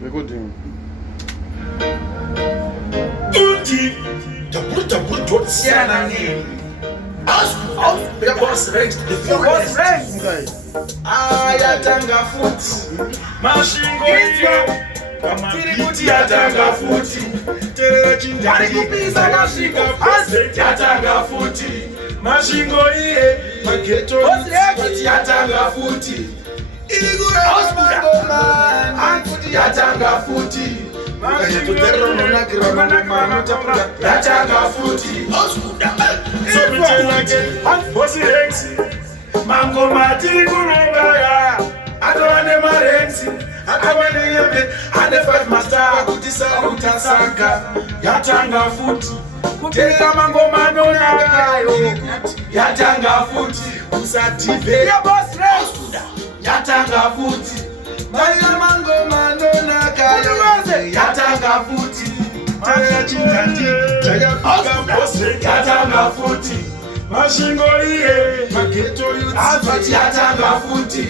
Recording. Futi, Siana name. The boss ranks, the boss ranks. Yatanga Futi, Masvingo Yatanga Futi, Yatanga Futi, Masvingo Mageto Yatanga Futi, Yatanga Futi. Yatanga Futi. So me tell again, bossy Rexy, Mango Mati Kurubaya. I don't want them Rexy, I don't want them. I the five master, Kutisa Utasanga. Yatanga Futi, Teka Mango Manona Kayo. Yatanga Futi, Usative. Ya boss Rex. Yatanga Futi. Maria Mango Manona Kayo. Yatanga Futi. Taya Chintanti, Taya boss Yatanga Futi. Masvingo Mageto Yatanga Futi.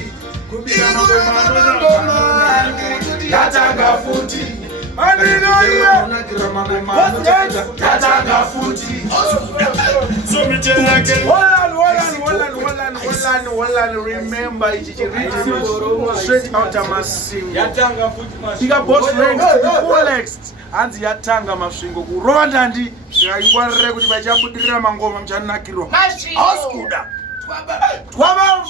Yatanga Futi. Yatanga Futi. So me tell again. Remember, it's Riddim straight out of Masvingo. Yatanga Futi. Bigger boss ranks to the fullest. And Yatanga Masvingo. Rwanda ndi yaingwarire kuti vachabudirira mangoma mchanakirwa. Oskuda. Twaba.